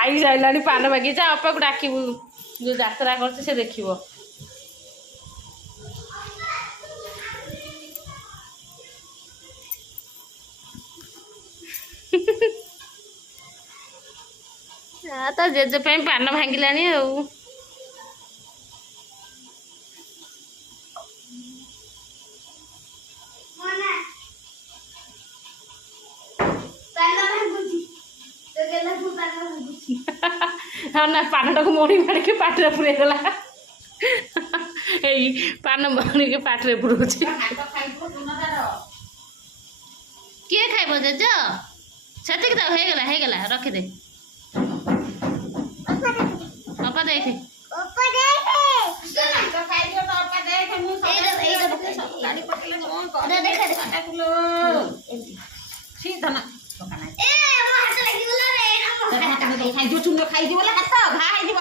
ଖାଇ ସାରିଲାଣି ପାନ ମାଗି ଯା ଅପାକୁ ଡାକିବୁ ଯୋଉ ଯାତ୍ରା କରୁଛି ସେ ଦେଖିବ। ତା ଜେଜେ ପାଇଁ ପାନ ଭାଙ୍ଗିଲାଣି ଆଉ। ହଁ ନା ପାନଟାକୁ ମୋଡ଼ି ମାଡ଼ିକି ପାଟିରେ ପୁରେଇଦେଲା। ଏଇ ପାନ ମୋଡ଼ିକି ପାଟିରେ ପୁରଉଛି। କିଏ ଖାଇବ ଜେଜ? ସେତିକି ତ ହେଇଗଲା ହେଇଗଲା ରଖିଦେ। ଅପା ଦେଖେ ଖାଇଯିବ ଚୁନ ଖାଇଯିବ ହାତ ଘା ହେଇଯିବ।